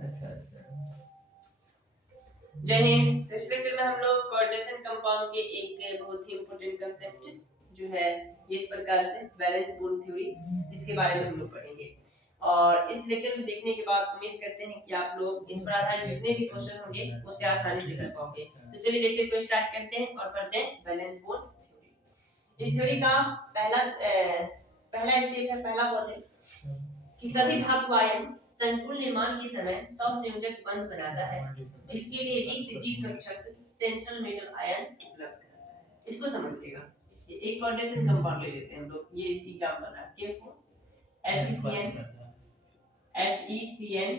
अच्छा अच्छा। जय हिंद। तो इस लेक्चर में हम लोग कोऑर्डिनेशन कंपाउंड के एक बहुत ही इंपॉर्टेंट कांसेप्ट जो है ये इस प्रकार से बैलेंस बॉन्ड थ्योरी, इसके बारे में हम लोग पढ़ेंगे। और इस लेक्चर को देखने के बाद उम्मीद करते हैं कि आप लोग इस पर आधारित जितने भी क्वेश्चन होंगे उसे आसानी से कर पाओगे। तो चलिए लेक्चर को स्टार्ट करते हैं और पढ़ते हैं बैलेंस बॉन्ड थ्योरी। इस थ्योरी का पहला स्टेप है, पहला पॉइंट है कि सभी धातु आयन संकुल निर्माण के समय सहसंयोजक बंध बनाता है, जिसके लिए रिक्त डी कक्षक सेंट्रल मेटल आयन उपलब्ध कराता है। इसको समझिएगा। ये एक कोऑर्डिनेशन कंपाउंड ले लेते हैं हम लोग, ये एग्जांपल बना के FeCN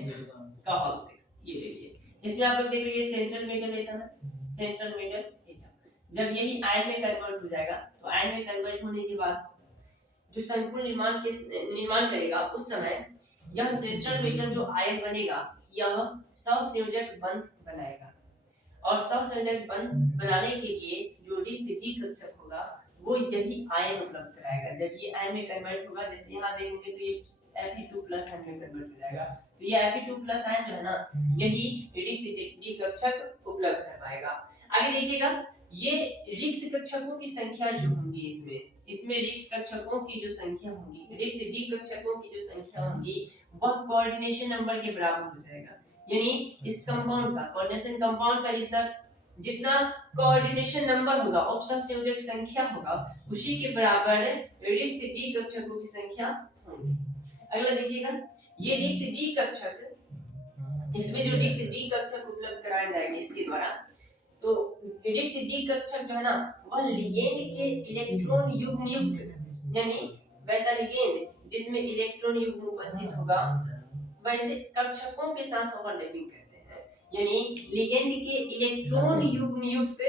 का होल 6 ये ले लिए। इसमें आप लोग देख लीजिए सेंट्रल मेटल एटम है, सेंट्रल मेटल एटम जब यही आयन में कन्वर्ट हो जाएगा तो आयन में कन्वर्ट होने के बाद जो संकुल निर्माण करेगा उस समय यह सेंट्रल मेटल जो आयन बनेगा यह सहसंयोजक बंध बनाएगा। और सहसंयोजक बंध बनाने के लिए जो रिक्त डी कक्षक होगा वो यही आयन उपलब्ध कराएगा। जब ये आयन में कन्वर्ट होगा, जैसे यहाँ देखेंगे तो ये Fe2+ आयन में कन्वर्ट हो जाएगा, तो ये Fe2+ आयन जो है ना यही रिक्त डी कक्षक उपलब्ध करवाएगा। आगे देखिएगा, ये रिक्त कक्षकों की संख्या जो होंगी इसमें रिक्त कक्षकों की जो संख्या होगी, रिक्त डी कक्षकों की जो संख्या होगी वह कोऑर्डिनेशन नंबर के बराबर हो जाएगा। यानी इस कंपाउंड का कोऑर्डिनेशन कंपाउंड का जितना जितना कोऑर्डिनेशन नंबर होगा, उपसंयोजक संख्या होगा, उसी के बराबर रिक्त डी कक्षकों की संख्या होगी। अगला देखिएगा, ये रिक्त डी कक्षक, इसमें जो रिक्त डी कक्षक उपलब्ध कराए जाएंगे इसके द्वारा, तो रिक्त डी कक्षक जो है ना वह लिगेंड के इलेक्ट्रॉन युग्म युक्त, यानी वैसा लिगेंड जिसमें इलेक्ट्रॉन युग्म उपस्थित होगा वैसे कक्षकों के साथ ओवरलैपिंग करते हैं। यानी लिगेंड के इलेक्ट्रॉन युग्म युक्त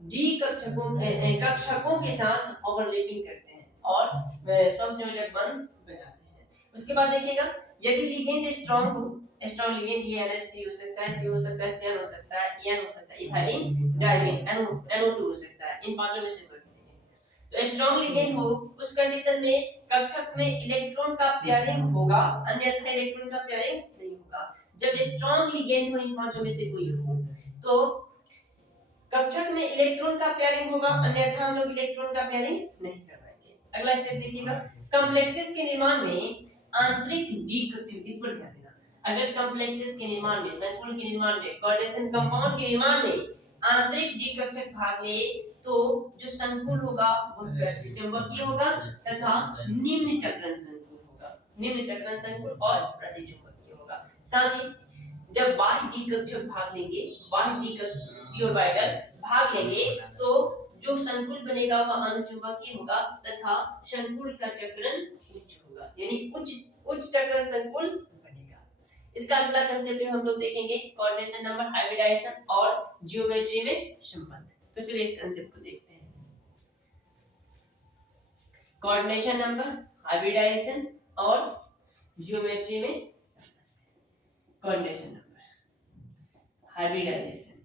डी कक्षकों के साथ ओवरलैपिंग करते हैं और सहसंयोजक बंध बनाते हैं। उसके बाद देखिएगा, यदि लिगेंड स्ट्रांग हो, स्ट्रांग लिगेंड ये NH3 हो सकता है, CO हो सकता है, CN हो सकता है, EN हो सकता है, इथाइलिन, डायमीन, NO2 हो सकता है, इन पांचों में से कोई तो स्ट्रांग लिगेंड हो उस कंडीशन में कक्षक में इलेक्ट्रॉन का पेयरिंग होगा, अन्यथा इलेक्ट्रॉन का पेयरिंग नहीं होगा। जब स्ट्रांग लिगेंड हो इन पांचों में से कोई हो तो कक्षक में इलेक्ट्रॉन का पेयरिंग होगा, अन्यथा हम लोग इलेक्ट्रॉन का पेयरिंग नहीं करवाएंगे। अगला स्टेप देखिएगा, कॉम्प्लेक्सेस के निर्माण में आंतरिक डी कक्षक, इस पर ध्यान देना। अगर कॉम्प्लेक्सेस के निर्माण में, संकुल के निर्माण में, कोऑर्डिनेशन कंपाउंड के निर्माण में आंतरिक डी कक्षक भाग ले तो जो संकुल होगा वह प्रतिचुंबकीय होगा तथा निम्न चक्रण संकुल होगा, निम्न चक्रण संकुल और प्रतिचुंबकीय होगा। साथ ही जब बाह्य डी कक्षक भाग लेंगे, बाह्य डी ऑर्बिटल भाग लेंगे तो जो संकुल बनेगा वह अनुचुंबकीय होगा तथा संकुल का चक्रण उच्च होगा, यानी उच्च चक्रण संकुल बनेगा। इसका अगला कांसेप्ट हम लोग देखेंगे कोऑर्डिनेशन नंबर, हाइब्रिडाइजेशन और ज्योमेट्री में संबंध। तो चलिए इस कांसेप्ट को देखते हैं। कोऑर्डिनेशन नंबर, हाइब्रिडाइजेशन और ज्योमेट्री में संबंध। कोऑर्डिनेशन नंबर, हाइब्रिडाइजेशन,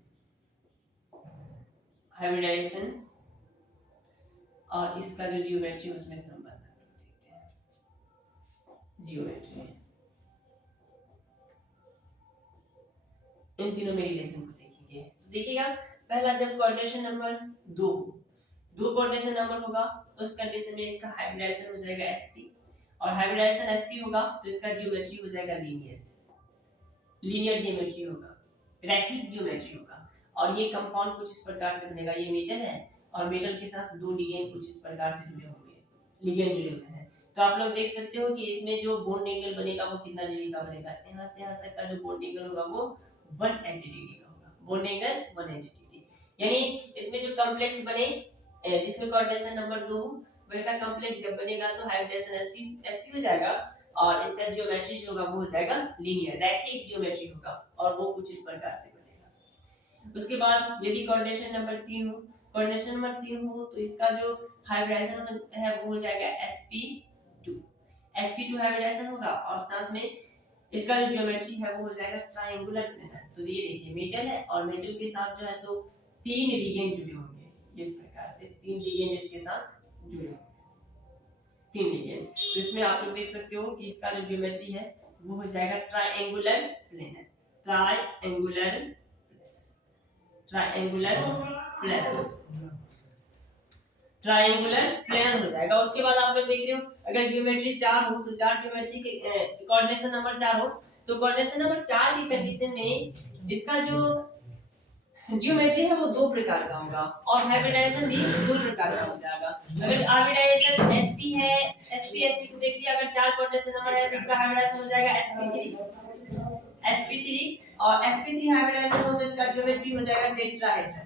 हाइब्रिडाइजेशन और इसका जो ज्योमेट्री उसमें संबंध हम लोग देखते हैं। ज्योमेट्री, इन तीनों में रिलेशन को देखेंगे। तो देखिएगा, पहला जब कोऑर्डिनेशन नंबर 2 कोऑर्डिनेशन नंबर होगा तो उस कंडीशन में इसका हाइब्रिडाइजेशन हो जाएगा sp, और हाइब्रिडाइजेशन sp होगा तो इसका ज्योमेट्री हो जाएगा लीनियर ज्योमेट्री होगा, रैखिक ज्योमेट्री होगा। और ये कंपाउंड कुछ इस प्रकार से बनेगा, ये मेटल है और मेटल के साथ दो लिगेंड कुछ इस प्रकार से जुड़े होंगे, लिगेंड जुड़े हुए हैं। तो आप लोग देख सकते हो कि इसमें जो बॉन्ड एंगल बनेगा वो कितना डिग्री का बनेगा, यहां से यहां तक का जो बॉन्ड एंगल होगा वो 180 डिग्री का होगा, बॉन्ड एंगल 180 डिग्री। यानी इसमें जो कॉम्प्लेक्स बने जिसमें कोऑर्डिनेशन नंबर 2 वैसा कॉम्प्लेक्स जब बनेगा तो हाइब्रिडाइजेशन sp हो जाएगा और इसका ज्योमेट्री जो होगा वो हो जाएगा लीनियर, रैखिक ज्योमेट्री होगा और वो कुछ इस प्रकार से बनेगा। उसके बाद यदि कोऑर्डिनेशन नंबर 3 हो, कोऑर्डिनेशन नंबर 3 हो तो इसका जो हाइब्रिडाइजेशन है वो हो जाएगा sp2 हाइब्रिडाइजेशन होगा और साथ में इसका जो ज्योमेट्री है वो हो जाएगा ट्रायंगुलर प्लेनर। तो ये देखिए मेटल है और मेटल के साथ जो है सो तीन लिगेंड जुड़े होंगे, इस प्रकार से तीन लिगेंड इसके साथ जुड़े होंगे, तीन लिगेंड। तो इसमें आप लोग देख सकते हो कि इसका जो ज्योमेट्री है वो हो जाएगा triangular planar, triangular triangular planar, triangular planar हो जाएगा। उसके बाद आप लोग देख रहे हो अगर ज्योमेट्री 4 हो तो 4 ज्योमेट्री के कोऑर्डिनेशन नंबर 4 हो तो कोऑर्डिनेशन नंबर 4 की कंडीशन में इसका जो ज्योमेट्री है वो दो प्रकार का होगा और हाइब्रिडाइजेशन भी दो प्रकार का हो जाएगा। अगर हाइब्रिडाइजेशन sp है, sp को देख लिया, अगर 4 कोऑर्डिनेशन नंबर है तो इसका हाइब्रिडाइजेशन हो जाएगा sp3 और sp3 हाइब्रिडाइजेशन हो तो इसका ज्योमेट्री हो जाएगा टेट्राहेड्रल,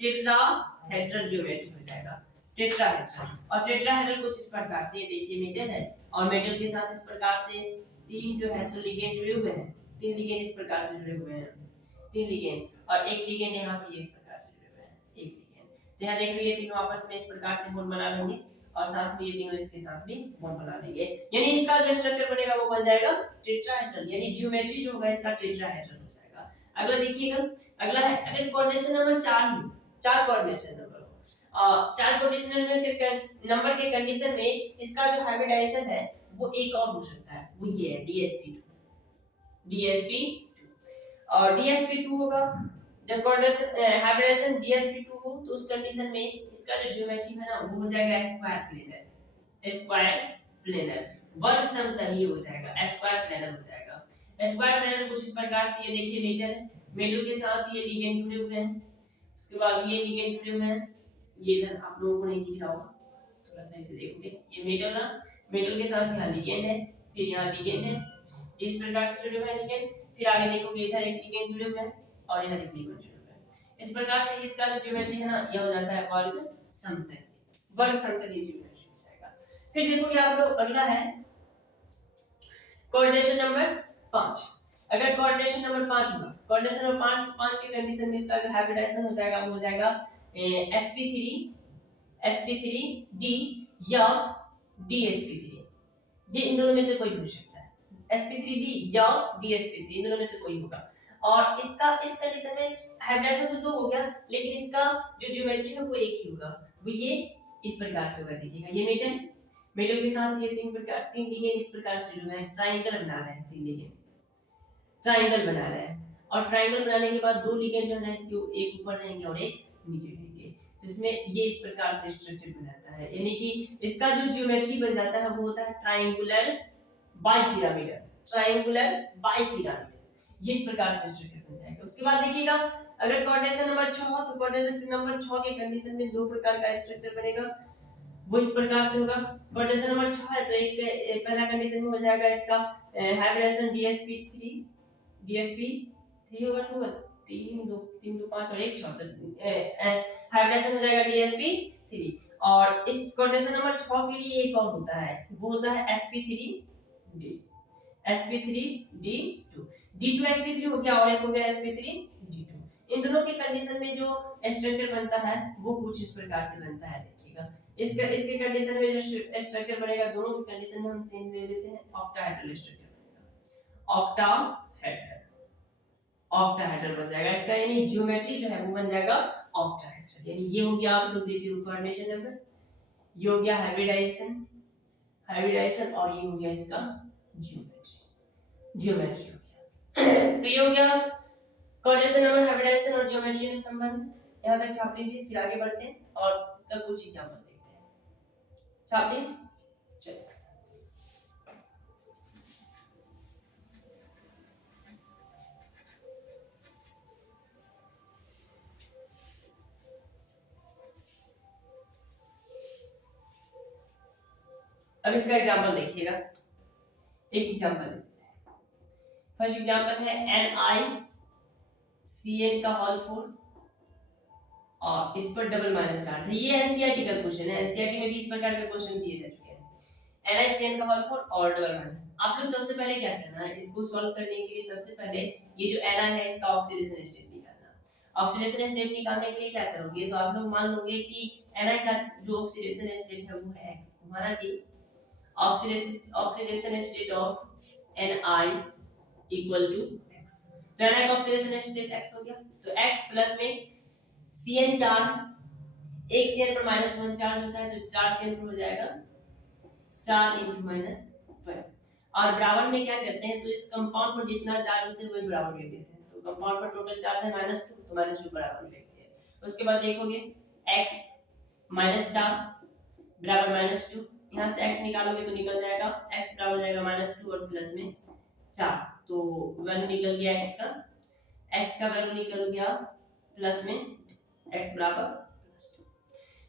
टेट्राहेड्रल ज्योमेट्री हो जाएगा, टेट्राहेड्रल। और टेट्राहेड्रल कुछ इस प्रकार से, ये देखिए मेटल है और मेटल के साथ इस प्रकार से तीन जो है सो लिगेंड जुड़े हुए हैं, तीन लिगेंड इस प्रकार से जुड़े हुए हैं, तीन लिगेंड और एक लिगेंड यहाँ पर ये इस प्रकार से जुड़े हुए हैं, एक लिगेंड। तो यहाँ देख लो ये तीनों आपस में इस प्रकार से बॉन्ड बना लेंगे और साथ में ये तीनों इसके साथ भी बॉन्ड बना लेंगे, यानी इसका जो स्ट्रक्चर बनेगा वो बन जाएगा टेट्राहेड्रल, यानी ज्योमेट्री जो होगा इसका टेट्राहेड्रल हो जाएगा। अगला देखिएगा, अगला है अगर कोऑर्डिनेशन नंबर 4 ही, 4 कोऑर्डिनेशन नंबर हो, 4 कोऑर्डिनेशन नंबर के कंडीशन में इसका जो हाइब्रिडाइजेशन है वो एक और हो सकता है, वो ये है DsP2, DsP2 और DsP2 होगा जब कोऑर्डिनेशन हाइब्रिडाइजेशन DsP2 हो तो उस कंडीशन में इसका जो ज्योमेट्री है ना वो हो जाएगा स्क्वायर प्लेनर, स्क्वायर प्लेनर, वर्ग समतलीय हो जाएगा, स्क्वायर प्लेनर हो जाएगा। स्क्वायर प्लेनर कुछ इस प्रकार से, ये देखिए मेटल है, मेटल के साथ ये लिगेंड जुड़े हुए हैं, उसके बाद ये लिगेंड जुड़े हुए हैं, ये इधर आप लोगों को नहीं दिख रहा होगा, थोड़ा सा इसे देखोगे, ये मेटल ना, मेटल के साथ यहाँ लिगेंड है, फिर यहाँ लिगेंड है, इस प्रकार से जुड़े हुए हैं लिगेंड, फिर आगे देखोगे इधर एक लिगेंड जुड़े हुए हैं और इधर एक लिगेंड जुड़े हुए हैं। इस प्रकार से इसका जो ज्योमेट्री है ना यह हो जाता है वर्ग समतल, वर्ग समतलीय ज्योमेट्री हो जाएगा। फिर देखोगे आप लोग अगला है कोऑर्डिनेशन नंबर 5। अगर कोऑर्डिनेशन नंबर 5 होगा, कोऑर्डिनेशन नंबर 5 के कंडीशन में इसका जो हाइब्रिडाइजेशन हो जाएगा वो हो जाएगा sp3d या dsp3, ये इन दोनों में से कोई हो सकता है, sp3d या dsp3 इन दोनों में से कोई होगा। और इसका इस कंडीशन में हाइब्रिडाइजेशन तो दो हो गया लेकिन इसका जो ज्योमेट्री है वो एक ही होगा, वो ये इस प्रकार से होगा। देखिएगा ये मेटल, मेटल के साथ ये तीन लिगेंड इस प्रकार से जो है ट्रायंगल बना रहे हैं, तीन लिगेंड ट्रायंगल बना रहे हैं और ट्रायंगल बनाने के बाद दो लिगेंड जो है ना इसके एक ऊपर रहेंगे और एक नीचे रहेंगे, तो इसमें ये इस प्रकार से स्ट्रक्चर बनाता है, यानी कि इसका जो ज्योमेट्री बन जाता है वो होता है ट्रायंगुलर बाइपिरामिडल, ट्रायंगुलर बाइपिरामिडल, ये इस प्रकार से स्ट्रक्चर बन जाएगा। उसके बाद देखिएगा अगर कोऑर्डिनेशन नंबर 6 तो कोऑर्डिनेशन नंबर 6 के कंडीशन में दो प्रकार का स्ट्रक्चर बनेगा, वो इस प्रकार से होगा। कोऑर्डिनेशन नंबर 6 है तो एक पहला कंडीशन में हो जाएगा इसका हाइब्रिडाइजेशन DsP3 होगा, 3 2 5 और 1 6 तो हाइब्रिडाइजेशन हो जाएगा DsP3। और इस कोऑर्डिनेशन नंबर 6 के लिए एक और होता है, वो होता है sp3d, sp3d2, d2 sp3 हो गया और एक हो गया sp3d2। इन दोनों के कंडीशन में जो स्ट्रक्चर बनता है वो कुछ इस प्रकार से बनता है। देखिएगा इसके कंडीशन में जो स्ट्रक्चर बनेगा दोनों की कंडीशन में हम सेम ले लेते हैं, ऑक्टाहेड्रल स्ट्रक्चर बनेगा, ऑक्टाहेड्रल बन जाएगा इसका, यानी ज्योमेट्री जो है वो बन जाएगा ऑक्टाहेड्रल। यानी ये हो गया आप लोग देखिए कोऑर्डिनेशन नंबर, ये हो गया हाइब्रिडाइजेशन और ये हो गया इसका ज्योमेट्री हो गया। तो ये हो गया कोऑर्डिनेशन नंबर, हाइब्रिडाइजेशन और ज्योमेट्री में संबंध, यहां तक छाप लीजिए। फिर आगे बढ़ते हैं और इसका कुछ एग्जांपल देखते हैं, छाप लीजिए। चलिए अब इसका एग्जांपल देखिएगा, एक एग्जांपल, फर्स्ट एग्जांपल है NiCN का होल 4 और इस पर डबल माइनस चार्ज है। ये एनसीईआरटी का क्वेश्चन है, एनसीईआरटी में भी इस प्रकार के क्वेश्चन दिए जा चुके हैं। NiCN का होल 4 और डबल माइनस, आप लोग सबसे पहले क्या करना है, इसको सॉल्व करने के लिए सबसे पहले ये जो Ni है इसका ऑक्सीडेशन स्टेट निकालना। ऑक्सीडेशन स्टेट निकालने के लिए क्या करोगे, तो आप लोग मान लोगे कि Ni का जो ऑक्सीडेशन स्टेट है वो है x, तुम्हारा कि oxidation state of Ni equal to x, तो Ni का ऑक्सीडेशन स्टेट x हो गया, तो x प्लस में Cn 4 है, एक Cn पर -1 चार्ज होता है, तो 4 Cn पर हो जाएगा 4 × -1। और बराबर में क्या करते हैं, तो इस कंपाउंड पर जितना चार्ज होते हैं वही बराबर लिख देते हैं। तो कंपाउंड पर टोटल चार्ज है -2, तो -2 बराबर में लिखते हैं। उसके बाद देखोगे x -4 बराबर -2, यहाँ से x निकालोगे तो निकल जाएगा x बराबर हो जाएगा -2 और प्लस में 4, तो वैल्यू निकल गया x का वैल्यू निकल गया प्लस में x बराबर +2।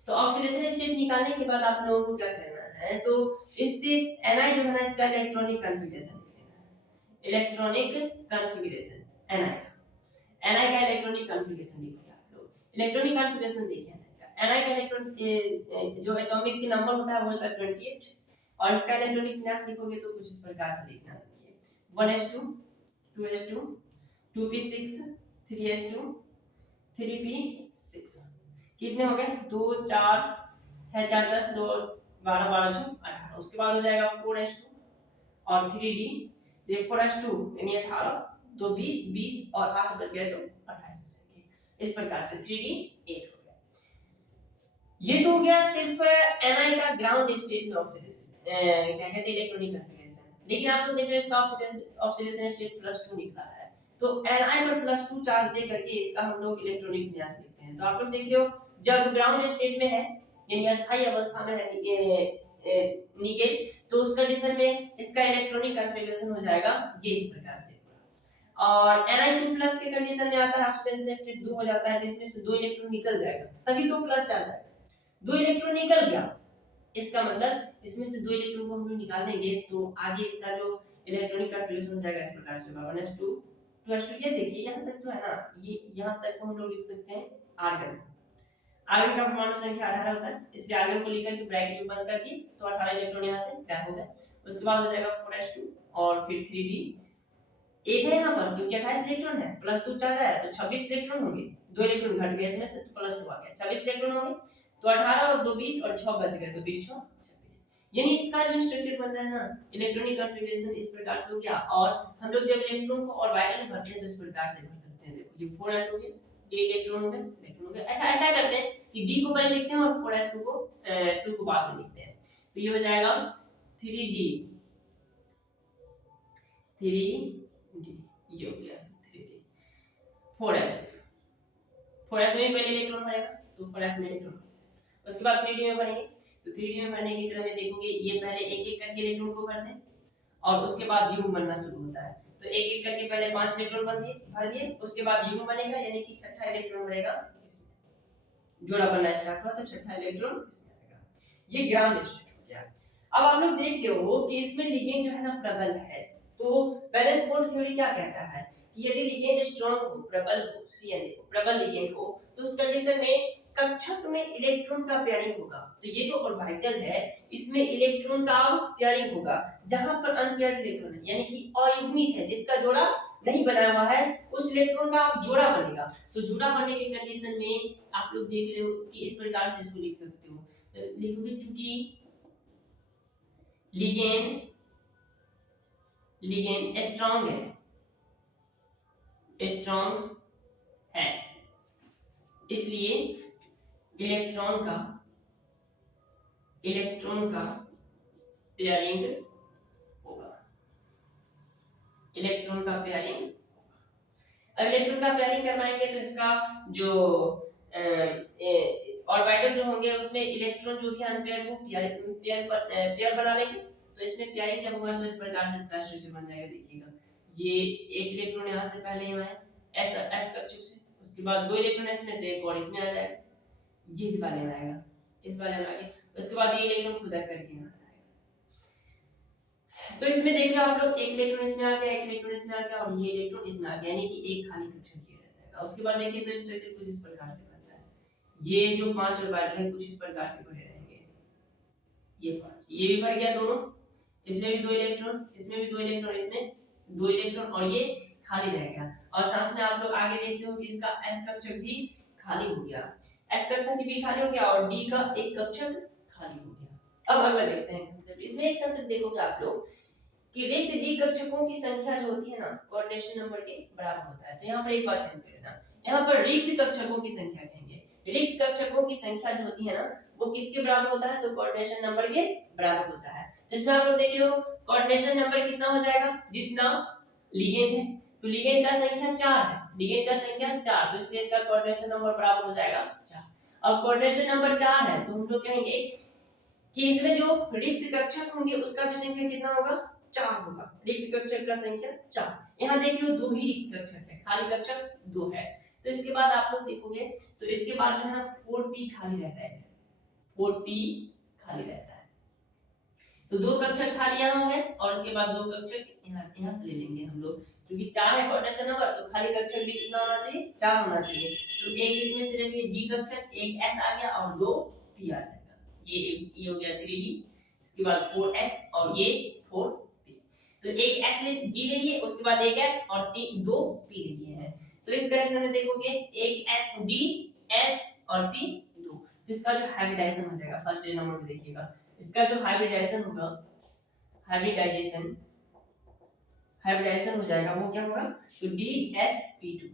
तो ऑक्सीडेशन स्टेट निकालने के बाद आप लोगों को क्या करना है, तो इससे Ni जो है ना इसका electronic configuration electronic configuration Ni का इलेक्ट्रॉनिक कॉन्फ़िगरेशन लिखिए आप लोग। इलेक्ट्रॉनिक कॉन्फ़िगरेशन देखिए Ni का इलेक्ट्रॉन जो एटॉमिक नंबर होता है वो होता है 28, और इसका इलेक्ट्रॉनिक विन्यास लिखोगे तो कुछ इस प्रकार से लिखना है 1s2 2s2 2p6 3s2 3p6। कितने हो गए 2 4 6 4 10 2 12 12 6 18। उसके बाद हो जाएगा 4s2 और 3d, ये 4s2 यानी 18 2 20 20 और 8 बच गए तो 28 हो जाएंगे। इस प्रकार से 3d 8 हो गया। ये तो हो गया सिर्फ Ni का ग्राउंड स्टेट में ऑक्सीडेशन क्या कहते हैं इलेक्ट्रॉनिक कॉन्फ़िगरेशन। लेकिन आप लोग देख रहे हो इसका ऑक्सीडेशन स्टेट +2 निकला है, तो Ni पर +2 चार्ज दे करके इसका हम लोग इलेक्ट्रॉनिक विन्यास लिखते हैं। तो आप लोग देख रहे हो जब ग्राउंड स्टेट में है यानी अस्थायी अवस्था में है निकेल, तो उस कंडीशन में इसका इलेक्ट्रॉनिक कॉन्फ़िगरेशन हो जाएगा ये इस प्रकार से। और Ni2+ के कंडीशन में आता है ऑक्सीडेशन स्टेट 2 हो जाता है, इसमें से 2 इलेक्ट्रॉन निकल जाएगा, तभी 2+ चार्ज आएगा। 2 इलेक्ट्रॉन निकल गया, इसका मतलब इसमें से 2 इलेक्ट्रॉन को हम लोग निकाल देंगे तो आगे इसका जो इलेक्ट्रॉनिक कॉन्फ़िगरेशन हो जाएगा इस प्रकार से होगा 1s2 2s2। ये देखिए यहाँ तक तो है ना, ये यहाँ तक को हम लोग लिख सकते हैं आर्गन। आर्गन का परमाणु संख्या 18 होता है, इसलिए आर्गन को लेकर के ब्रैकेट में बंद कर दिए तो 18 इलेक्ट्रॉन यहाँ से गायब हो गए। उसके बाद हो जाएगा 4s2 और फिर 3d 8 है यहाँ पर क्योंकि 28 इलेक्ट्रॉन है, +2 चार्ज आया तो 26 इलेक्ट्रॉन होंगे, 2 इलेक्ट्रॉन घट गए इसमें से तो +2 आ गया, 26 इलेक्ट्रॉन होंगे। तो 18 और 2 20 और 6 बच गए तो 20 6 26। यानी इसका जो स्ट्रक्चर बन रहा है ना इलेक्ट्रॉनिक कॉन्फ़िगरेशन इस प्रकार से हो गया। और हम लोग जब इलेक्ट्रॉन को ऑर्बिटल में भरते हैं तो इस प्रकार से भर सकते हैं। देखो ये 4s हो गया, ये इलेक्ट्रॉन हो गया। अच्छा ऐसा करते हैं कि d को पहले लिखते हैं और 4s को 2 को बाद में लिखते हैं। तो ये हो जाएगा 3d 3d ये हो गया 3d 4s में पहले इलेक्ट्रॉन भरेगा तो 4s में इलेक्ट्रॉन, उसके बाद 3d में भरेंगे तो 3d में भरने की क्रम में देखोगे ये पहले एक एक करके इलेक्ट्रॉन को भरते हैं और उसके बाद युग्म बनना शुरू होता है। तो एक एक करके पहले 5 इलेक्ट्रॉन भर दिए, उसके बाद युग्म बनेगा यानी कि छठा इलेक्ट्रॉन बनेगा इसमें, जोड़ा बनना स्टार्ट हुआ तो छठा इलेक्ट्रॉन इसमें आएगा। ये ग्राउंड स्टेट हो गया। अब आप लोग देख रहे हो कि इसमें लिगेंड जो है ना प्रबल है, तो बैलेंस बॉन्ड थ्योरी क्या कहता है कि यदि लिगेंड स्ट्रांग हो, प्रबल हो, CN देखो प्रबल लिगेंड हो तो उस कंडीशन में कक्षक में इलेक्ट्रॉन का पेयरिंग होगा। तो ये जो ऑर्बिटल है इसमें इलेक्ट्रॉन का पेयरिंग होगा, जहां पर अनपेयर्ड इलेक्ट्रॉन है यानी कि अयुग्मित है जिसका जोड़ा नहीं बना हुआ है उस इलेक्ट्रॉन का जोड़ा बनेगा। तो जोड़ा बनने के कंडीशन में आप लोग देख रहे हो कि इस प्रकार से इसको लिख सकते हो, लिखोगे चूंकि लिगेंड स्ट्रांग है इसलिए इलेक्ट्रॉन का पेयरिंग होगा। इलेक्ट्रॉन का पेयरिंग, अब इलेक्ट्रॉन का पेयरिंग करवाएंगे तो इसका जो ऑर्बिटल जो होंगे उसमें इलेक्ट्रॉन जो भी अनपेयर्ड हो पेयर बना लेंगे। तो इसमें पेयरिंग जब होगा तो इस प्रकार से इसका स्ट्रक्चर बन जाएगा। देखिएगा ये एक इलेक्ट्रॉन यहाँ से पहले यहाँ है s कक्षक से, उसके बाद 2 इलेक्ट्रॉन इसमें तो एक और इसमें आ जाएगा, ये इस वाले में आएगा, इस वाले में आ गया, उसके बाद ये इलेक्ट्रॉन खुदा करके यहाँ आएगा। तो इसमें देख रहे हो आप लोग एक इलेक्ट्रॉन इसमें आ गया, एक इलेक्ट्रॉन इसमें आ गया और ये इलेक्ट्रॉन इसमें आ गया, यानी कि एक खाली कक्षक ये रह जाएगा। उसके बाद देखिए तो स्ट्रक्चर कुछ इस प्रकार से बनता है, ये जो 5 ऑर्बिटल है कुछ इस प्रकार से बने रहेंगे, ये 5 ये भी बढ़ गया दोनों, इसमें भी 2 इलेक्ट्रॉन, इसमें भी 2 इलेक्ट्रॉन, इसमें 2 इलेक्ट्रॉन और ये खाली रह गया। और साथ में आप लोग आगे देखते हो कि इसका s कक्षक भी खाली हो गया, s कक्षक भी खाली हो गया और d का एक कक्षक खाली हो गया। अब अगला देखते हैं कंसेप्ट। इसमें एक कंसेप्ट देखोगे आप लोग कि रिक्त d कक्षकों की संख्या जो होती है ना कोऑर्डिनेशन नंबर के बराबर होता है। तो यहाँ पर एक बात ध्यान देना, यहाँ पर रिक्त कक्षकों की संख्या कहेंगे, रिक्त कक्षकों की संख्या जो होती है ना वो किसके बराबर होता है, तो कोऑर्डिनेशन नंबर के बराबर होता है। जिसमें आप लोग देख रहे हो कोऑर्डिनेशन नंबर कितना हो जाएगा, जितना लिगेंड है, तो लिगेंड का संख्या 4 है, लिगेंड का संख्या 4, तो इसलिए इसका कोऑर्डिनेशन नंबर बराबर हो जाएगा 4। अब कोऑर्डिनेशन नंबर 4 है तो हम लोग कहेंगे कि इसमें जो रिक्त कक्षक होंगे उसका भी संख्या कितना होगा, 4 होगा, रिक्त कक्षक का संख्या 4। यहाँ देख लो 2 ही रिक्त कक्षक है, खाली कक्षक 2 है। तो इसके बाद आप लोग देखोगे तो इसके बाद जो है ना 4p खाली रहता है, 4p खाली रहता है। तो 2 कक्षक खाली यहाँ होंगे और उसके बाद 2 कक्षक यहाँ से ले लेंगे हम लोग, क्योंकि 4 है कोऑर्डिनेशन नंबर, तो खाली कक्षक भी कितना होना चाहिए, 4 होना चाहिए। तो एक इसमें से लेंगे d कक्षक, एक s आ गया और 2 p आ जाएगा, ये हो गया 3d, इसके बाद 4s और ये 4p। तो एक s ले d ले लिए, उसके बाद एक s और 2 p ले लिए हैं। तो इस कंडीशन में देखोगे एक d s और p 2, तो इसका जो हाइब्रिडाइजेशन हो जाएगा फर्स्ट नंबर पे देखिएगा, इसका जो हाइब्रिडाइजेशन होगा, हाइब्रिडाइजेशन हो जाएगा, वो क्या होगा, तो dsp2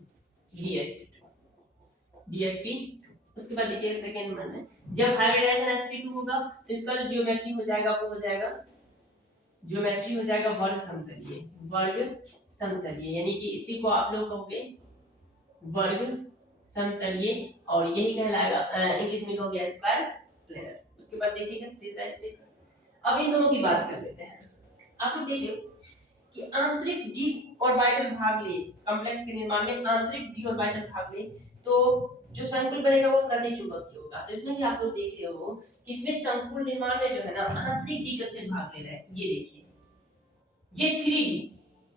dsp2। उसके बाद देखिए सेकंड नंबर में जब हाइब्रिडाइजेशन sp2 होगा तो इसका जो ज्योमेट्री हो जाएगा वो हो जाएगा, ज्योमेट्री हो जाएगा वर्ग समतलीय, वर्ग समतलीय, यानी कि इसी को आप लोग कहोगे वर्ग समतलीय, और यही कहलाएगा इंग्लिश में कहोगे स्क्वायर प्लेनर। उसके बाद देखिएगा तीसरा स्टेप, अब इन दोनों की बात कर लेते हैं। आप लोग देखिए कि आंतरिक डी ऑर्बिटल भाग ले, कॉम्प्लेक्स के निर्माण में आंतरिक डी ऑर्बिटल भाग ले तो जो संकुल बनेगा वो प्रतिचुंबकीय होगा। तो इसमें भी आप लोग देख रहे हो कि इसमें संकुल निर्माण में जो है ना आंतरिक डी कक्षक भाग ले रहा है, ये देखिए ये 3D।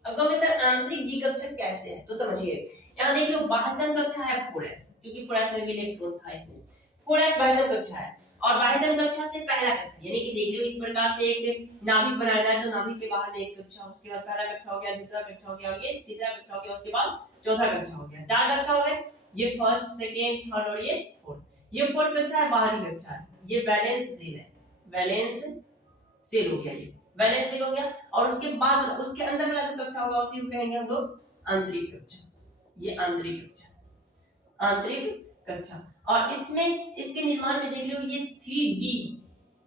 अब कहोगे सर आंतरिक डी कक्षक कैसे है, तो समझिए यहाँ देख लो बाह्यतम कक्षा है 4s, क्योंकि 4s में भी इलेक्ट्रॉन था इसमें, 4s बाह्यतम कक्षा है, और बाह्यतम कक्षा से पहला कक्षा, यानी कि देख लो इस प्रकार से एक नाभिक बनाया जाए तो नाभिक के बाहर में एक कक्षा, उसके बाद पहला कक्षा हो गया, दूसरा कक्षा हो गया और ये तीसरा कक्षा हो गया, उसके बाद चौथा कक्षा हो गया, 4 कक्षा हो गए, ये फर्स्ट सेकंड थर्ड और ये फोर्थ। ये फोर्थ कक्षा है, बाहरी कक्षा है, ये वैलेंस सेल है, वैलेंस सेल हो गया, ये वैलेंस सेल हो गया, और उसके बाद उसके अंदर वाला जो कक्षा होगा उसी को कहेंगे हम लोग आंतरिक कक्षा, ये आंतरिक कक्षा, आंतरिक कक्षा। और इसमें इसके निर्माण में देख लो ये 3D,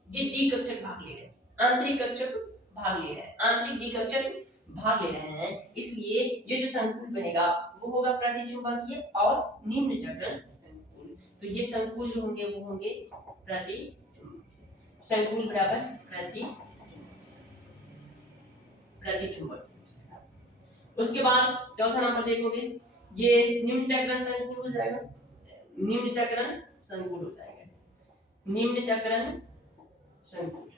ये डी कक्षक भाग ले रहे हैं, आंतरिक कक्षक भाग ले रहे हैं, आंतरिक डी कक्षक भाग ले रहे हैं, इसलिए ये जो संकुल बनेगा वो होगा प्रतिचुंबकीय और निम्न चक्रण संकुल। तो ये संकुल जो होंगे वो होंगे प्रतिचुंबकीय, संकुल बराबर प्रतिचुंबकीय। उसके बाद चौथा नंबर देखोगे ये निम्न चक्रण संकुल हो जाएगा, निम्न चक्रण संकुल हो जाएगा, निम्न चक्रण संकुल,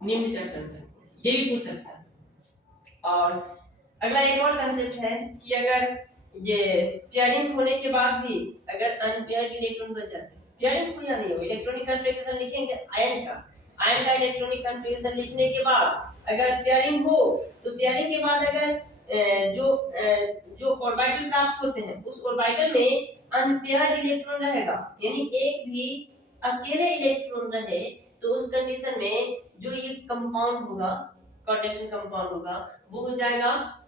निम्न चक्रण संकुल, ये भी पूछ सकता है। और अगला एक और कंसेप्ट है कि अगर ये पेयरिंग होने के बाद भी अगर अनपेयर्ड इलेक्ट्रॉन बच जाते हैं, पेयरिंग हो या नहीं हो, इलेक्ट्रॉनिक कॉन्फ़िगरेशन लिखेंगे आयन का इलेक्ट्रॉनिक कॉन्फ़िगरेशन लिखने के बाद अगर पेयरिंग हो तो पेयरिंग के बाद अगर जो ऑर्बिटल प्राप्त होते हैं उस ऑर्बिटल में अनपेयर्ड इलेक्ट्रॉन रहेगा, यानी एक भी अकेले इलेक्ट्रॉन रहे, तो उस कंडीशन में जो ये कंपाउंड होगा, कोऑर्डिनेशन कंपाउंड होगा, वो हो जाएगा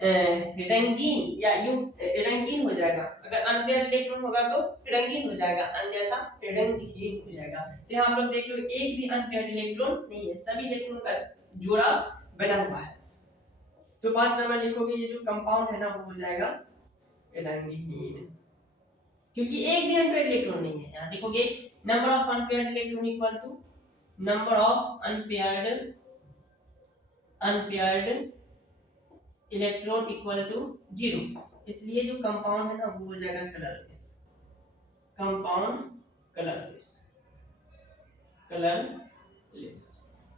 रंगीन, या यूं रंगीन हो जाएगा। अगर अनपेयर्ड इलेक्ट्रॉन होगा तो रंगीन हो जाएगा, अन्यथा रंगहीन हो जाएगा। तो यहाँ आप लोग देख लो एक भी अनपेयर्ड इलेक्ट्रॉन नहीं है, सभी इलेक्ट्रॉन का जोड़ा बना हुआ है। तो 5 नंबर लिखोगे ये जो कंपाउंड है ना वो हो जाएगा रंगहीन, क्योंकि एक भी अनपेयर्ड इलेक्ट्रॉन नहीं है। यहाँ देखोगे number of unpaired electron equal to number of unpaired electron equal to 0, इसलिए जो कंपाउंड है ना वो हो जाएगा कलरलेस, कंपाउंड कलरलेस,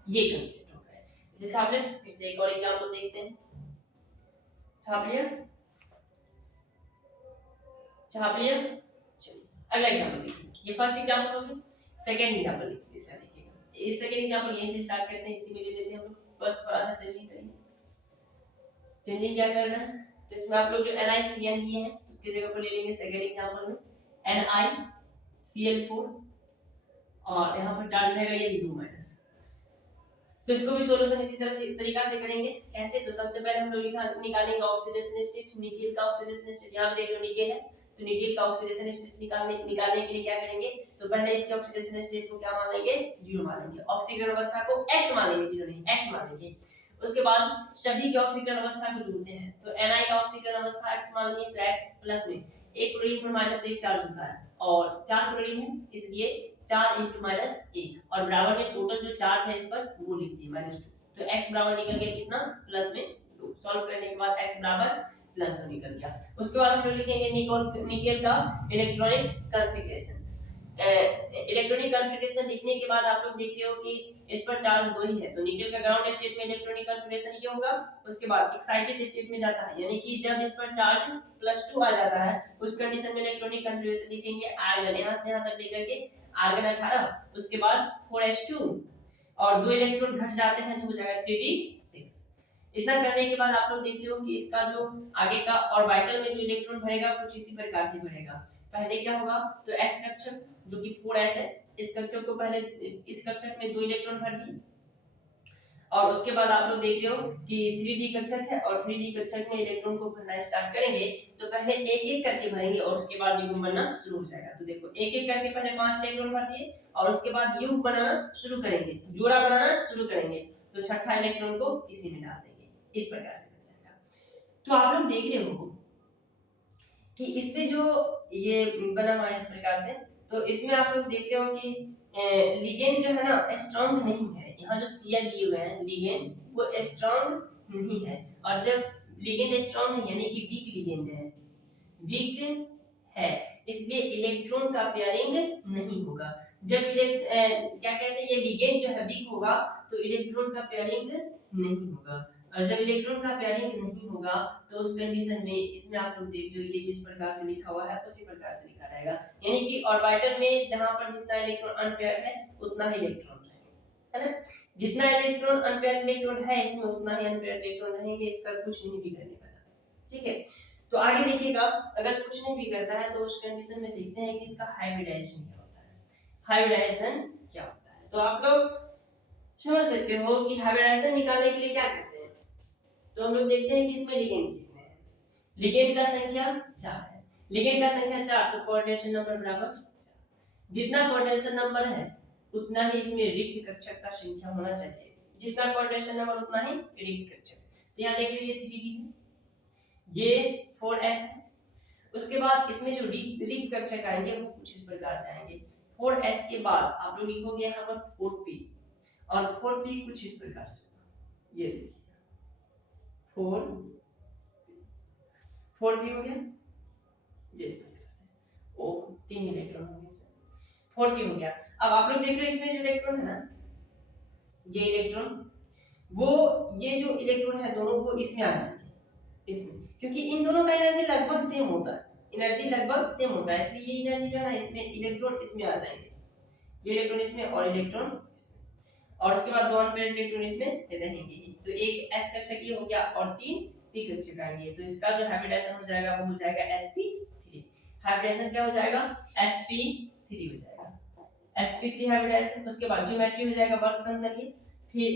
ये कंसेप्ट होगा। इसे छाप ले, फिर से एक और एग्जांपल देखते हैं, छाप लिया, चलिए अगला एग्जांपल देखिए। ये फर्स्ट एग्जांपल हो गया, सेकंड एग्जांपल देखिए, इसका देखिएगा, ये सेकंड एग्जांपल यहीं से स्टार्ट करते हैं, इसी में ले लेते हैं हम लोग, बस थोड़ा सा चेंजिंग करेंगे। चेंजिंग क्या करना है, तो इसमें आप लोग जो NiCN लिए हैं उसके जगह पर ले लेंगे सेकंड एग्जांपल में NiCl4, और यहाँ पर चार्ज रहेगा ये 2-। तो इसको भी सॉल्यूशन इसी तरह से तरीका से करेंगे। कैसे, तो सबसे पहले हम लोग निकालेंगे ऑक्सीडेशन स्टेट, निकेल का ऑक्सीडेशन स्टेट। यहाँ पे देख लो निकेल है, तो निकेल का ऑक्सीडेशन स्टेट निकालने के लिए क्या करेंगे, तो पहले इसके ऑक्सीडेशन स्टेट को क्या मान लेंगे, 0 मान लेंगे, ऑक्सीकरण अवस्था को x मान लेंगे, 0 नहीं x मान लेंगे। उसके बाद सभी की ऑक्सीकरण अवस्था को जोड़ते हैं, तो Na का ऑक्सीकरण अवस्था x मान लिए, तो x प्लस में एक क्लोरीन पर -1 चार्ज होता है और 4 क्लोरीन है, इसलिए 4 × -1 और बराबर में टोटल जो चार्ज है इस पर वो लिख दिए -2, तो x बराबर निकल गया कितना, प्लस में 2। सॉल्व करने के बाद x बराबर +2 निकल गया। उसके बाद हम लोग लिखेंगे निकेल का इलेक्ट्रॉनिक कॉन्फ़िगरेशन। इलेक्ट्रॉनिक कॉन्फ़िगरेशन लिखने के बाद आप लोग देख रहे हो कि इस पर चार्ज 2 ही है, तो निकेल का ग्राउंड स्टेट में इलेक्ट्रॉनिक कॉन्फ़िगरेशन ये होगा। उसके बाद एक्साइटेड स्टेट में जाता है, यानी कि जब इस पर चार्ज +2 आ जाता है उस कंडीशन में इलेक्ट्रॉनिक कॉन्फ़िगरेशन लिखेंगे आर्गन, यहां से यहां तक लेकर के आर्गन 18, उसके बाद 4s2 और 2 इलेक्ट्रॉन घट जाते हैं तो हो जाएगा 3d6। इतना करने के बाद आप लोग देखते हो कि इसका जो आगे का ऑर्बिटल में जो इलेक्ट्रॉन भरेगा कुछ इसी प्रकार से भरेगा। पहले क्या होगा, तो s कक्षक जो कि 4s है, इस कक्षक को पहले इस कक्षक में 2 इलेक्ट्रॉन भर दिए और उसके बाद आप लोग देख रहे हो कि 3d कक्षक है और 3d कक्षक में इलेक्ट्रॉन को भरना स्टार्ट करेंगे, तो पहले एक एक करके भरेंगे और उसके बाद युग्म बनना शुरू हो जाएगा। तो देखो एक एक करके पहले 5 इलेक्ट्रॉन भर दिए और उसके बाद युग्म बनाना शुरू करेंगे, जोड़ा बनाना शुरू करेंगे, तो छठा इलेक्ट्रॉन को इसी में डाल देंगे, इस प्रकार से बन जाएगा। तो आप लोग देख रहे हो कि इसमें जो ये बना हुआ है इस प्रकार से, तो इसमें आप लोग देख रहे हो कि लिगेंड जो है ना स्ट्रांग नहीं है, यहाँ जो Cl लिए हुए हैं लिगेंड वो स्ट्रांग नहीं है, और जब लिगेंड स्ट्रांग नहीं यानी कि वीक लिगेंड है, वीक है, इसलिए इलेक्ट्रॉन का पेयरिंग नहीं होगा। जब क्या कहते हैं ये लिगेंड जो है वीक होगा तो इलेक्ट्रॉन का पेयरिंग नहीं होगा, और जब इलेक्ट्रॉन का पेयरिंग नहीं होगा तो उस कंडीशन में इसमें आप लोग देख लो ये जिस प्रकार से लिखा हुआ है उसी प्रकार से लिखा रहेगा, यानी कि ऑर्बिटल में जहां पर जितना इलेक्ट्रॉन अनपेयर्ड है उतना ही इलेक्ट्रॉन रहेंगे, है ना, जितना इलेक्ट्रॉन अनपेयर्ड इलेक्ट्रॉन है इसमें उतना ही अनपेयर्ड इलेक्ट्रॉन रहेंगे, इसका कुछ नहीं बिगड़ने वाला। ठीक है, तो आगे देखिएगा अगर कुछ नहीं बिगड़ता है तो उस कंडीशन में देखते हैं कि इसका हाइब्रिडाइजेशन क्या होता है। हाइब्रिडाइजेशन क्या होता है तो आप लोग समझ सकते हो कि हाइब्रिडाइजेशन निकालने के लिए क्या करते हैं, तो हम लोग देखते हैं कि इसमें लिगेंड कितने हैं। लिगेंड का संख्या 4 है, लिगेंड का संख्या 4 तो कोऑर्डिनेशन नंबर बराबर 4, जितना कोऑर्डिनेशन नंबर है उतना ही इसमें रिक्त कक्षक का संख्या होना चाहिए, जितना कोऑर्डिनेशन नंबर उतना ही रिक्त कक्षक। तो यहां देख लीजिए 3d है, ये 4s है, उसके बाद इसमें जो रिक्त कक्षक आएंगे वो कुछ इस प्रकार से आएंगे। 4s के बाद आप लोग लिखोगे यहाँ पर 4p और 4p कुछ इस प्रकार से, ये देखिए 4p हो गया, जिस प्रकार से ओ 3 इलेक्ट्रॉन होंगे इसमें, 4p हो गया। अब आप लोग देख रहे हो इसमें जो इलेक्ट्रॉन है ना, ये इलेक्ट्रॉन वो ये जो इलेक्ट्रॉन है दोनों को इसमें आ जाएंगे, इसमें, क्योंकि इन दोनों का एनर्जी लगभग सेम होता है, एनर्जी लगभग सेम होता है, इसलिए ये एनर्जी जो है इसमें इलेक्ट्रॉन इसमें आ जाएंगे, ये इलेक्ट्रॉन इसमें और इलेक्ट्रॉन इसमें, और उसके बाद 2 अनपेयर्ड इलेक्ट्रॉन इसमें रहेंगे। तो एक s कक्षक ये हो गया और 3 p कक्षक आएंगे, तो इसका जो हाइब्रिडाइजेशन हो जाएगा वो हो जाएगा sp3। हाइब्रिडाइजेशन क्या हो जाएगा, sp3 हो जाएगा, sp3 हाइब्रिडाइजेशन। उसके बाद ज्योमेट्री हो जाएगा वर्ग समतलीय, फिर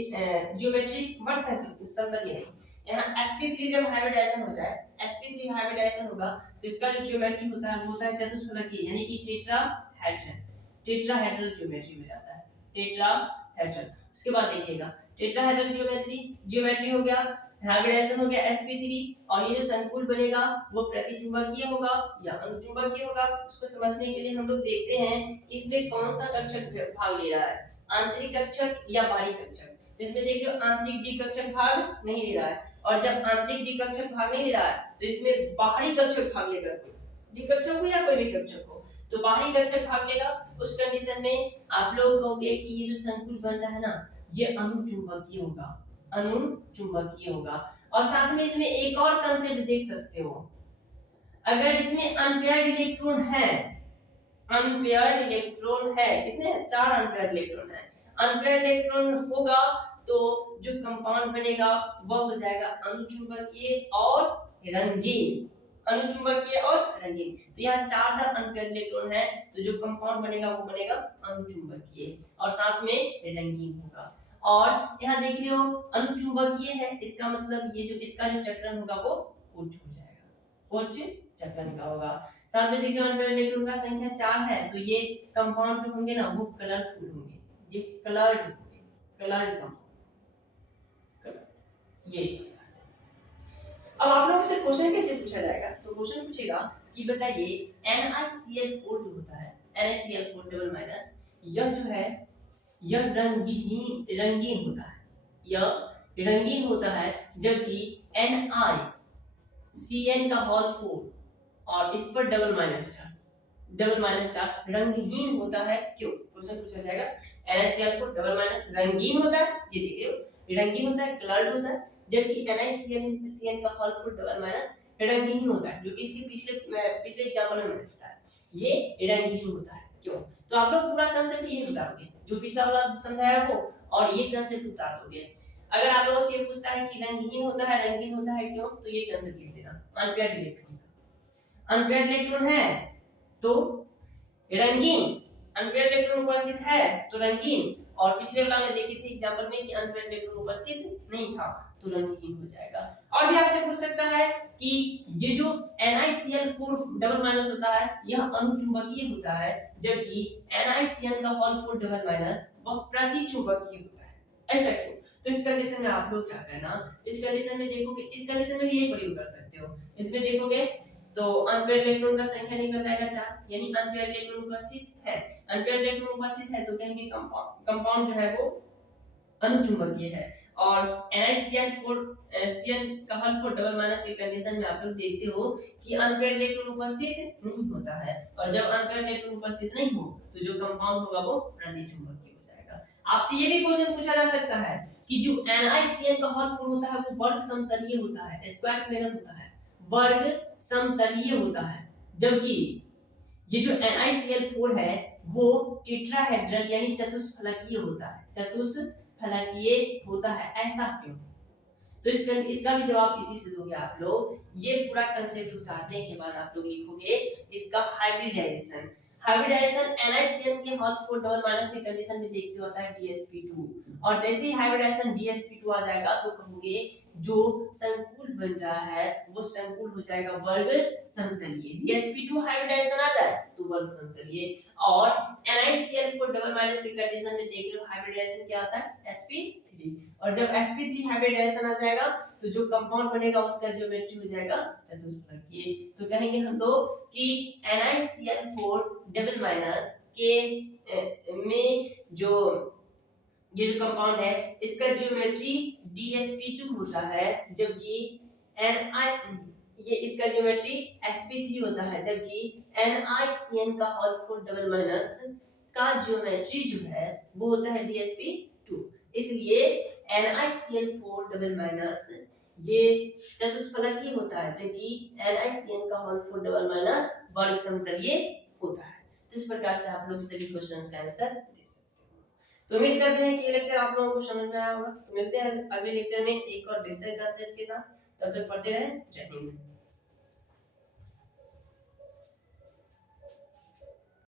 ज्योमेट्री वर्ग समतलीय, यहाँ sp3 जब हाइब्रिडाइजेशन हो जाए, sp3 हाइब्रिडाइजेशन होगा तो इसका जो ज्योमेट्री होता है वो होता है चतुष्फलकीय, यानी कि टेट्राहेड्रल, टेट्राहेड्रल ज्योमेट्री हो जाता है, टेट्राहेड्रल। उसके बाद देखिएगा टेट्राहेड्रल ज्योमेट्री हो गया, हाइब्रिडाइजेशन हो गया sp3, और ये जो संकुल बनेगा वो प्रतिचुंबकीय होगा या अनुचुंबकीय होगा। उसको समझने के लिए हम लोग देखते हैं कि इसमें कौन सा कक्षक भाग ले रहा है, आंतरिक कक्षक या बाहरी कक्षक। तो इसमें देख लो आंतरिक डी कक्षक भाग नहीं ले रहा है, और जब आंतरिक डी कक्षक भाग नहीं ले रहा है तो इसमें बाहरी कक्षक भाग लेगा, कोई डी कक्षक हो या कोई भी कक्षक हो, तो बाहरी कक्षक भाग लेगा। उस कंडीशन में आप लोग कहोगे कि ये जो संकुल बन रहा है ना ये अनुचुंबकीय होगा, अनुचुंबकीय होगा। और साथ में इसमें एक और कांसेप्ट देख सकते हो, अगर इसमें अनपेयर्ड इलेक्ट्रॉन है, अनपेयर्ड इलेक्ट्रॉन है, कितने हैं, 4 अनपेयर्ड इलेक्ट्रॉन है, अनपेयर्ड इलेक्ट्रॉन होगा तो जो कंपाउंड बनेगा वह हो जाएगा अनुचुंबकीय और रंगीन, अनुचुंबकीय और रंगीन। तो यहाँ 4 अनपेयर्ड इलेक्ट्रॉन है तो जो कंपाउंड बनेगा वो बनेगा अनुचुंबकीय और साथ में रंगीन होगा। और यहाँ देख रहे हो अनुचुंबकीय है, इसका मतलब ये जो इसका जो चक्रण होगा वो उच्च हो जाएगा, उच्च चक्रण का होगा। साथ में देखिए अनपेयर्ड इलेक्ट्रॉन का संख्या 4 है, तो ये कंपाउंड जो होंगे ना वो कलरफुल होंगे, ये कलर्ड होंगे, कलर्ड कंपाउंड, ये इस प्रकार से। अब आप लोगों से क्वेश्चन कैसे पूछा जाएगा, तो क्वेश्चन पूछेगा कि बताइए NaCl4 जो होता है, NaCl4 डबल माइनस, यह जो है यह रंगीन होता है, यह रंगीन होता है, जबकि NiCN का होल 4 और इस पर डबल माइनस चार्ज रंगहीन होता है, क्यों? क्वेश्चन पूछा जाएगा NaCl4 डबल माइनस रंगीन होता है, ये देखिए रंगीन होता है, कलर्ड होता है, जबकि NiCN का होल 4 डबल माइनस रंगहीन होता है, जो कि इसके पिछले एग्जांपल में मैंने बताया, ये रंगहीन होता है, क्यों? तो आप लोग पूरा कांसेप्ट ये उतारोगे, जो पिछला वाला समझाया वो और ये कांसेप्ट उतार दोगे। अगर आप लोगों से ये पूछता है कि रंगहीन होता है क्यों, तो ये कांसेप्ट लिख देना, अनपेयर्ड इलेक्ट्रॉन है तो रंगीन, अनपेयर्ड इलेक्ट्रॉन उपस्थित है तो रंगीन, और पिछले वाला में देखी थी एग्जांपल में कि अनपेयर्ड इलेक्ट्रॉन उपस्थित नहीं था तो रंगहीन हो जाएगा। और भी आपसे पूछ सकता है कि ये जो NiCl4 डबल माइनस होता है यह अनुचुंबकीय होता है, जबकि NiCN का होल 4 डबल माइनस वह प्रतिचुंबकीय होता है, ऐसा क्यों? तो इस कंडीशन में आप लोग क्या करना, इस कंडीशन में देखोगे, इस कंडीशन में भी यही प्रयोग कर सकते हो, इसमें देखोगे तो अनपेयर्ड इलेक्ट्रॉन का संख्या निकल जाएगा 4, यानी अनपेयर्ड इलेक्ट्रॉन उपस्थित है, अनपेयर्ड इलेक्ट्रॉन उपस्थित है तो कहेंगे कंपाउंड जो है वो अनुचुंबकीय है। और NiCN का होल 4 डबल माइनस की कंडीशन में आप लोग देखते हो कि अनपेयर्ड इलेक्ट्रॉन उपस्थित नहीं होता है, और जब अनपेयर्ड इलेक्ट्रॉन उपस्थित नहीं हो तो जो कंपाउंड होगा वो प्रतिचुंबकीय हो जाएगा। आपसे ये भी क्वेश्चन पूछा जा सकता है कि जो NiCN का होल 4 होता है वो वर्ग समतलीय होता है, स्क्वायर प्लेनर होता है, वर्ग समतलीय होता है, जबकि ये जो NiCl4 है वो टेट्राहेड्रल यानी चतुष्फलकीय होता है, चतुष्फलकीय होता है, ऐसा क्यों? तो इसका भी जवाब इसी से दोगे आप लोग। ये पूरा कंसेप्ट उतारने के बाद आप लोग लिखोगे इसका हाइब्रिडाइजेशन NiCN के होल 4 डबल माइनस की कंडीशन में देखते होता है DsP2, और जैसे ही हाइब्रिडाइजेशन DsP2 आ जाएगा तो कहोगे जो संकुल बन रहा है वो संकुल हो जाएगा वर्ग समतलीय, DsP2 हाइब्रिडाइजेशन आ जाए तो वर्ग समतलीय, और NiCl4 डबल माइनस की कंडीशन में देख लो हाइब्रिडाइजेशन क्या आता है sp3, और जब sp3 हाइब्रिडाइजेशन आ जाएगा तो जो कंपाउंड बनेगा उसका ज्योमेट्री हो जाएगा चतुष्फलकीय। तो कहेंगे हम लोग कि NiCl4 डबल माइनस के में जो ये जो कंपाउंड है इसका ज्योमेट्री DsP2 होता है, जबकि ये इसका ज्योमेट्री sp3 होता है, जबकि NiCN का होल 4 डबल माइनस का ज्योमेट्री जो है वो होता है DsP2, इसलिए NiCl4 डबल माइनस ये चतुष्फलकीय होता है, जबकि NiCN का होल 4 डबल माइनस वर्ग समतलीय होता है। तो इस प्रकार से आप लोग सभी क्वेश्चंस का आंसर दे सकते हो। तो उम्मीद करते हैं कि ये लेक्चर आप लोगों को समझ में आया होगा। तो मिलते हैं अगले लेक्चर में एक और बेहतर कंसेप्ट के साथ, तब तक पढ़ते रहें। जय हिंद।